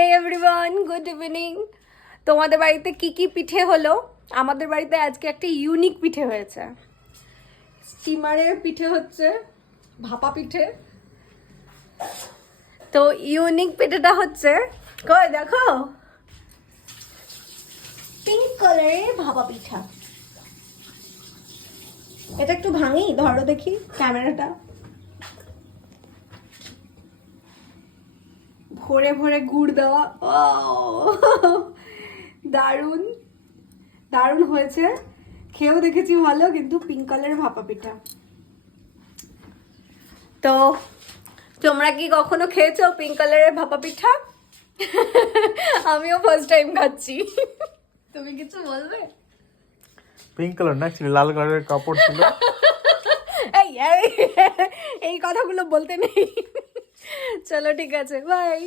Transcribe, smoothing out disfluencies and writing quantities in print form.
হে everyone, good evening. তোমাদের বাড়িতে কি কি পিঠে হলো? আমাদের বাড়িতে আজকে একটা ইউনিক পিঠে হয়েছে। স্টিমারের পিঠে হচ্ছে, ভাপা পিঠে। তো ইউনিক পিঠেটা হচ্ছে, কই দেখো, পিঙ্ক কালারের ভাপা পিঠা। এটা একটু ভাঙি, ধরো দেখি ক্যামেরাটা। ভরে ভরে গুড় দেওয়া, ও দারুণ দারুণ হয়েছে। খেয়েও দেখেছি ভালো, কিন্তু পিঙ্ক কালারের ভাপা পিঠা। তো তোমরা কি কখনো খেয়েছো পিঙ্ক কালারের ভাপা পিঠা? আমিও ফার্স্ট টাইম খাচ্ছি। তুমি কিছু বলবে? পিঙ্ক কালার না, অ্যাকচুয়ালি লাল কালারের কাপড় ছিল। এই কথাগুলো বলতে নেই। চলো ঠিক আছে, বাই।